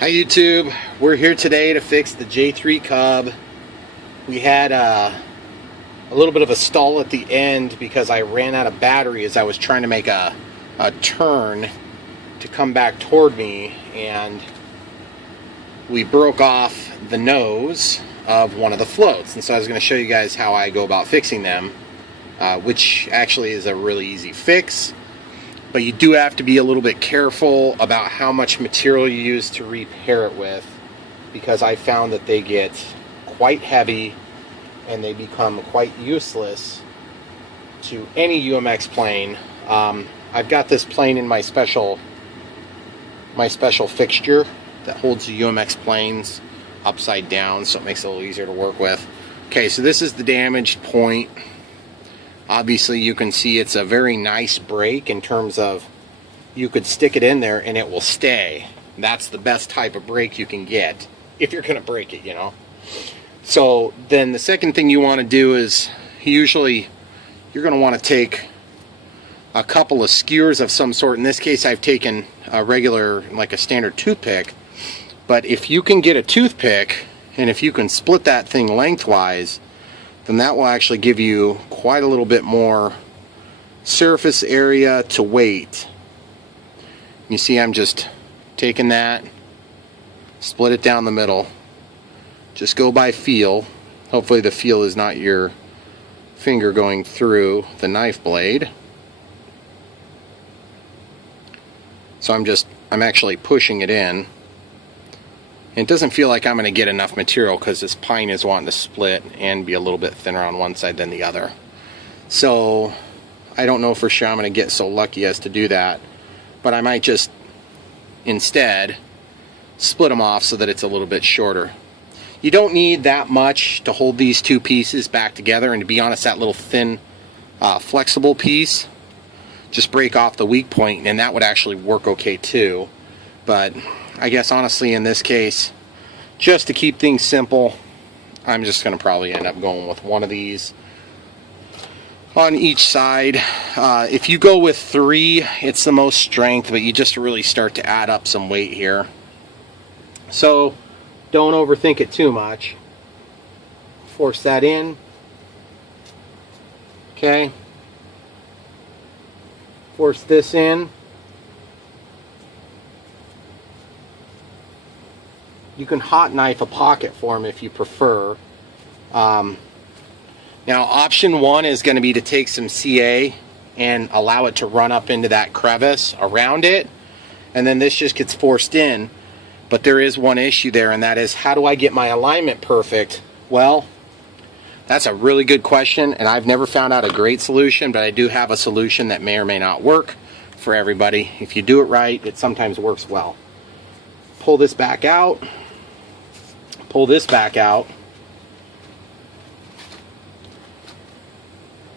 Hi YouTube, we're here today to fix the J-3 Cub. We had a little bit of a stall at the end because I ran out of battery as I was trying to make a turn to come back toward me, and we broke off the nose of one of the floats. And so I was going to show you guys how I go about fixing them, which actually is a really easy fix. But you do have to be a little bit careful about how much material you use to repair it with, because I found that they get quite heavy and they become quite useless to any UMX plane. I've got this plane in my special fixture that holds the UMX planes upside down, so it makes it a little easier to work with. Okay, so this is the damaged point. Obviously you can see it's a very nice break in terms of you could stick it in there and it will stay. That's the best type of break you can get if you're going to break it, you know. So then the second thing you want to do is usually you're going to want to take a couple of skewers of some sort. In this case I've taken a regular, like a standard toothpick, but if you can get a toothpick and if you can split that thing lengthwise, then that will actually give you quite a little bit more surface area to weight. You see I'm just taking that, split it down the middle. Just go by feel. Hopefully the feel is not your finger going through the knife blade. So I'm actually pushing it in. It doesn't feel like I'm going to get enough material because this pine is wanting to split and be a little bit thinner on one side than the other. So I don't know for sure I'm going to get so lucky as to do that, but I might just instead split them off so that it's a little bit shorter. You don't need that much to hold these two pieces back together, and to be honest, that little thin flexible piece, just break off the weak point and that would actually work okay too. But I guess honestly in this case, just to keep things simple, I'm just going to probably end up going with one of these on each side. If you go with 3, it's the most strength, but you just really start to add up some weight here. So don't overthink it too much. Force that in. Okay. Force this in. You can hot knife a pocket for them if you prefer. Now option 1 is going to be to take some CA and allow it to run up into that crevice around it, and then this just gets forced in. But there is one issue there, and that is, how do I get my alignment perfect? Well, that's a really good question, and I've never found out a great solution, but I do have a solution that may or may not work for everybody. If you do it right, it sometimes works well. Pull this back out. Pull this back out.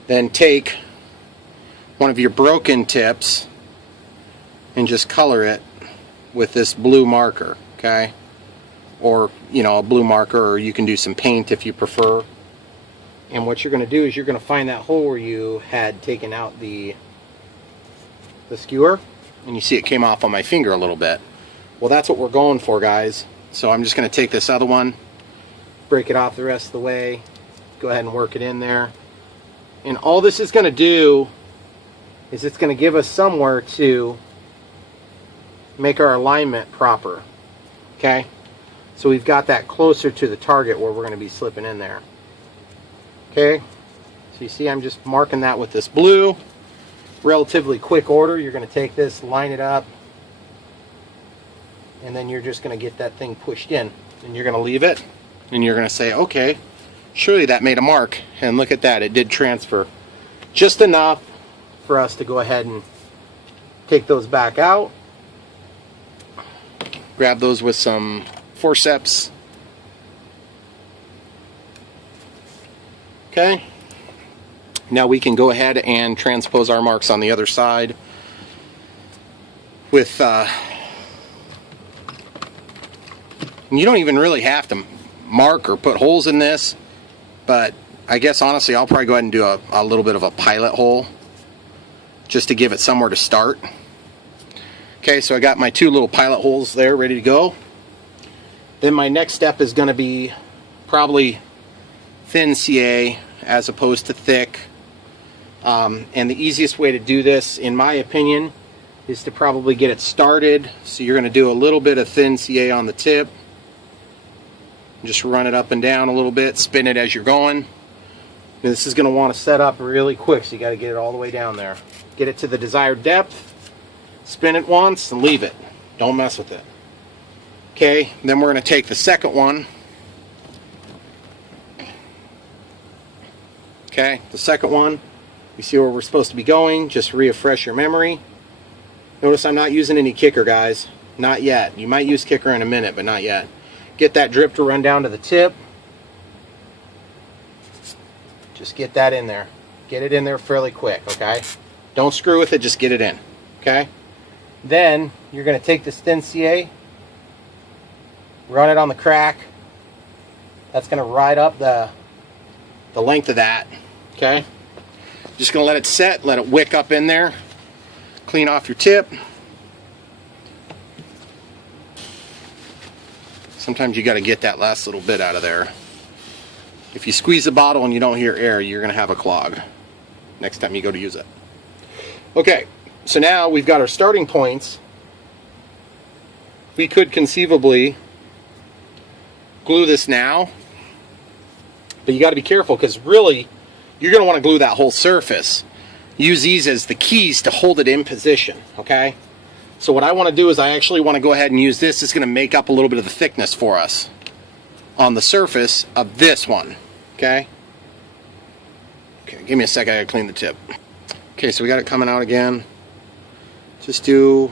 Then take one of your broken tips and just color it with this blue marker, okay? Or, you know, a blue marker, or you can do some paint if you prefer. And what you're going to do is you're going to find that hole where you had taken out the skewer, and you see it came off on my finger a little bit. Well, that's what we're going for, guys. So I'm just going to take this other one, break it off the rest of the way, go ahead and work it in there. And all this is going to do is it's going to give us somewhere to make our alignment proper. Okay? So we've got that closer to the target where we're going to be slipping in there. Okay? So you see I'm just marking that with this blue. Relatively quick order. You're going to take this, line it up, and then you're just going to get that thing pushed in, and you're going to leave it, and you're going to say, okay, surely that made a mark, and look at that, it did transfer just enough for us to go ahead and take those back out, grab those with some forceps. Okay, now we can go ahead and transpose our marks on the other side with and you don't even really have to mark or put holes in this, but I guess honestly I'll probably go ahead and do a little bit of a pilot hole just to give it somewhere to start. Okay, so I got my two little pilot holes there ready to go. Then my next step is going to be probably thin CA as opposed to thick. And the easiest way to do this, in my opinion, is to probably get it started. So you're going to do a little bit of thin CA on the tip. Just run it up and down a little bit, spin it as you're going. And this is going to want to set up really quick, so you got to get it all the way down there. Get it to the desired depth, spin it once, and leave it. Don't mess with it. Okay, then we're going to take the second one. Okay, the second one, you see where we're supposed to be going. Just refresh your memory. Notice I'm not using any kicker, guys. Not yet. You might use kicker in a minute, but not yet. Get that drip to run down to the tip. Just get that in there. Get it in there fairly quick, okay? Don't screw with it, just get it in, okay? Then you're going to take this thin CA, run it on the crack. That's going to ride up the length of that, okay? Just going to let it set, let it wick up in there. Clean off your tip. Sometimes you got to get that last little bit out of there. If you squeeze the bottle and you don't hear air, you're going to have a clog next time you go to use it. Okay, so now we've got our starting points. We could conceivably glue this now, but you got to be careful, because really you're going to want to glue that whole surface. Use these as the keys to hold it in position, okay? So what I want to do is I actually want to go ahead and use this. It's going to make up a little bit of the thickness for us on the surface of this one, okay? Okay, give me a second, I gotta clean the tip. Okay, so we got it coming out again. Just do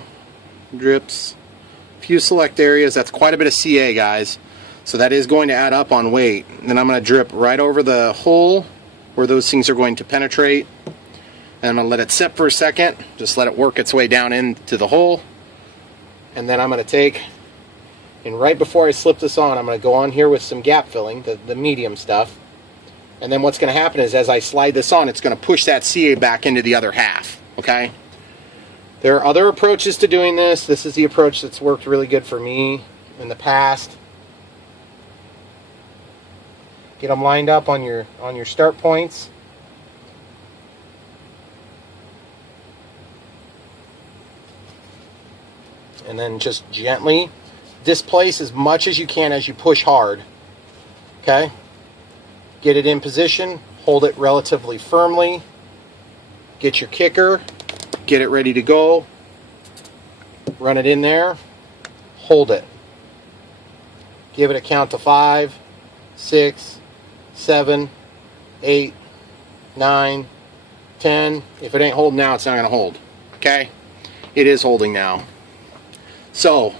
drips, a few select areas. That's quite a bit of CA, guys. So that is going to add up on weight. And then I'm going to drip right over the hole where those things are going to penetrate. And I'm going to let it sit for a second. Just let it work its way down into the hole. And then I'm going to take, and right before I slip this on, I'm going to go on here with some gap filling, the medium stuff. And then what's going to happen is, as I slide this on, it's going to push that CA back into the other half, okay? There are other approaches to doing this. This is the approach that's worked really good for me in the past. Get them lined up on your start points. And then just gently displace as much as you can as you push hard. Okay? Get it in position, hold it relatively firmly. Get your kicker, get it ready to go. Run it in there, hold it. Give it a count to 5, 6, 7, 8, 9, 10. If it ain't holding now, it's not going to hold. Okay? It is holding now. So,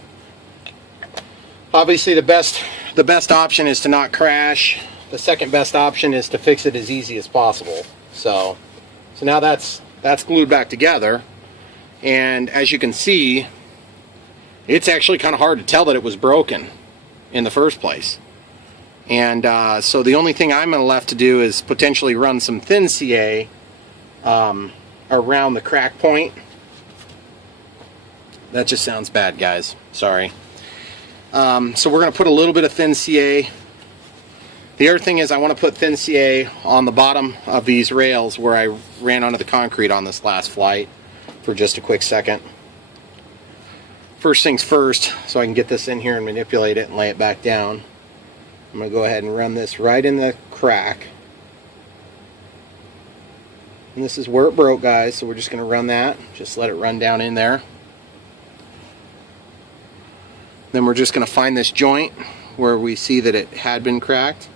obviously the best option is to not crash. The second best option is to fix it as easy as possible. So now that's glued back together. And as you can see, it's actually kind of hard to tell that it was broken in the first place. And so the only thing I'm left to do is potentially run some thin CA around the crack point. That just sounds bad, guys. Sorry. So we're going to put a little bit of thin CA. The other thing is I want to put thin CA on the bottom of these rails where I ran onto the concrete on this last flight for just a quick second. First things first, so I can get this in here and manipulate it and lay it back down. I'm going to go ahead and run this right in the crack. And this is where it broke, guys, so we're just going to run that. Just let it run down in there. Then we're just going to find this joint where we see that it had been cracked.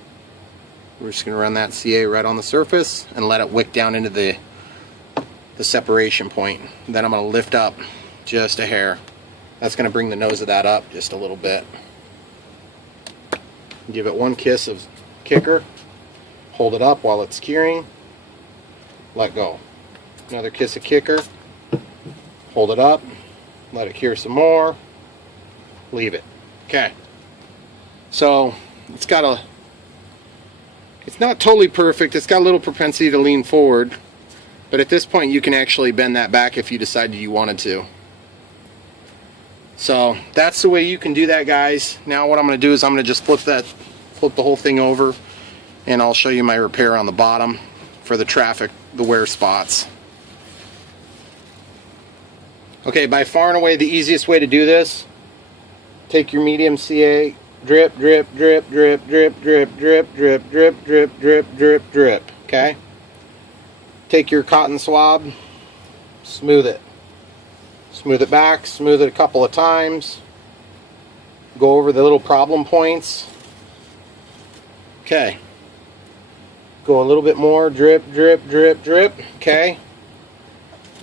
We're just going to run that CA right on the surface and let it wick down into the separation point. Then I'm going to lift up just a hair. That's going to bring the nose of that up just a little bit. Give it one kiss of kicker. Hold it up while it's curing. Let go. Another kiss of kicker. Hold it up. Let it cure some more. Leave it. Okay. So it's not totally perfect. It's got a little propensity to lean forward, but at this point you can actually bend that back if you decided you wanted to. So that's the way you can do that, guys. Now what I'm going to do is I'm going to just flip the whole thing over, and I'll show you my repair on the bottom for the wear spots. Okay, by far and away the easiest way to do this, take your medium CA, drip, drip, drip, drip, drip, drip, drip, drip, drip, drip, drip, drip, drip, okay? Take your cotton swab, smooth it. Smooth it back, smooth it a couple of times. Go over the little problem points. Okay. Go a little bit more, drip, drip, drip, drip, okay?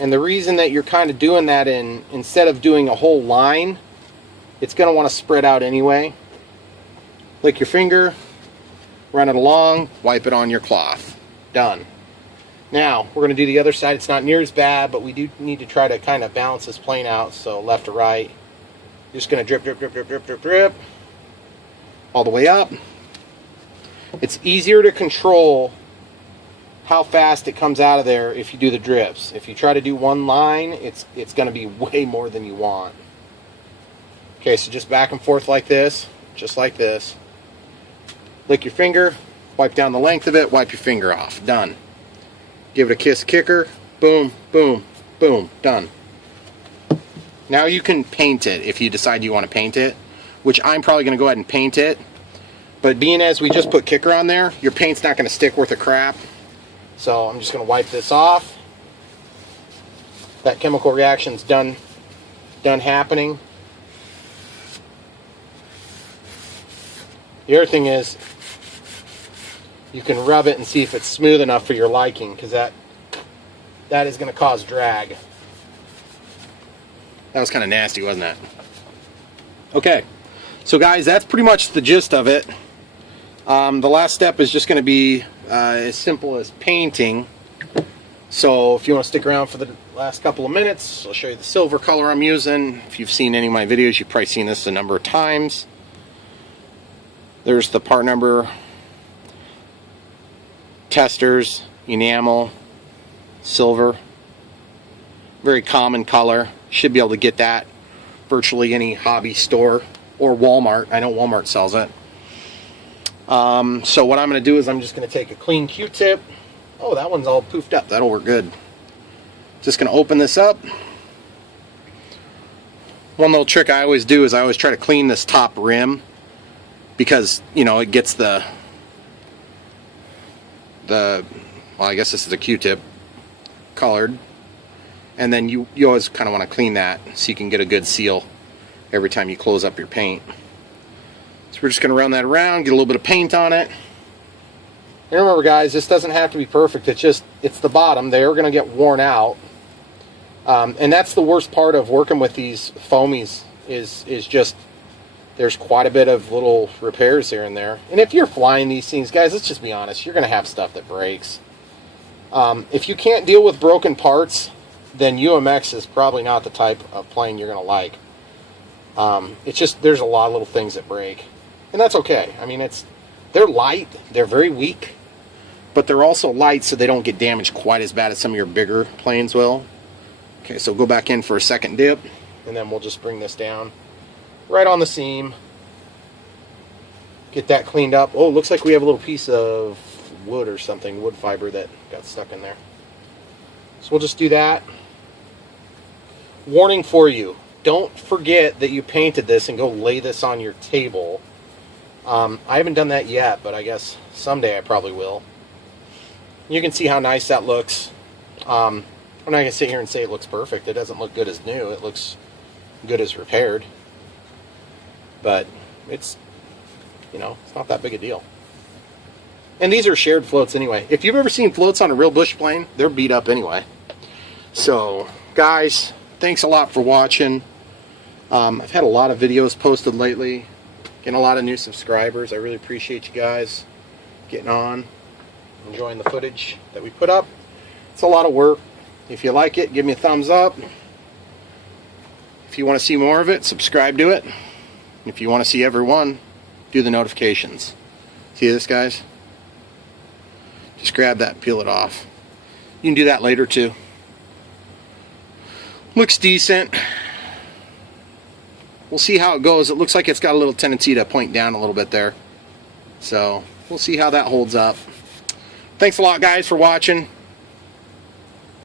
And the reason that you're kind of doing that instead of doing a whole line, it's going to want to spread out anyway. Lick your finger, run it along, wipe it on your cloth. Done. Now, we're going to do the other side. It's not near as bad, but we do need to try to kind of balance this plane out, so left to right. Just going to drip, drip, drip, drip, drip, drip, drip, all the way up. It's easier to control how fast it comes out of there if you do the drips. If you try to do one line, it's going to be way more than you want. Okay, so just back and forth like this, just like this. Lick your finger, wipe down the length of it, wipe your finger off. Done. Give it a kiss kicker, boom, boom, boom, done. Now you can paint it if you decide you want to paint it, which I'm probably going to go ahead and paint it. But being as we just put kicker on there, your paint's not going to stick worth a crap. So I'm just going to wipe this off. That chemical reaction's done happening. The other thing is, you can rub it and see if it's smooth enough for your liking, because that is going to cause drag. That was kind of nasty, wasn't it? Okay, so guys, that's pretty much the gist of it. The last step is just going to be as simple as painting. So if you want to stick around for the last couple of minutes, I'll show you the silver color I'm using. If you've seen any of my videos, you've probably seen this a number of times. There's the part number, testers, enamel, silver. Very common color. Should be able to get that virtually any hobby store or Walmart. I know Walmart sells it. So what I'm going to do is I'm just going to take a clean Q-tip. Oh, that one's all poofed up. That'll work good. Just going to open this up. One little trick I always do is I always try to clean this top rim, because, you know, it gets well, I guess this is a Q-tip colored. And then you always kind of want to clean that so you can get a good seal every time you close up your paint. So we're just going to run that around, get a little bit of paint on it. And remember, guys, this doesn't have to be perfect. It's the bottom. They're going to get worn out. And that's the worst part of working with these foamies is just there's quite a bit of little repairs here and there. And if you're flying these things, guys, let's just be honest, you're going to have stuff that breaks. If you can't deal with broken parts, then UMX is probably not the type of plane you're going to like. It's just there's a lot of little things that break. And that's okay. I mean, they're light, they're very weak, but they're also light so they don't get damaged quite as bad as some of your bigger planes will. Okay, so go back in for a second dip, and then we'll just bring this down right on the seam. Get that cleaned up. Oh, looks like we have a little piece of wood or something, wood fiber that got stuck in there. So we'll just do that. Warning for you, don't forget that you painted this and go lay this on your table. I haven't done that yet, but I guess someday I probably will. You can see how nice that looks. I'm not going to sit here and say it looks perfect. It doesn't look good as new. It looks good as repaired. But it's, you know, it's not that big a deal. And these are shared floats anyway. If you've ever seen floats on a real bush plane, they're beat up anyway. So, guys, thanks a lot for watching. I've had a lot of videos posted lately. Getting a lot of new subscribers. I really appreciate you guys getting on, enjoying the footage that we put up. It's a lot of work. If you like it, give me a thumbs up. If you want to see more of it, subscribe to it. If you want to see every one, do the notifications. See this, guys? Just grab that and peel it off. You can do that later too. Looks decent. we'll see how it goes. It looks like it's got a little tendency to point down a little bit there. So we'll see how that holds up. Thanks a lot, guys, for watching.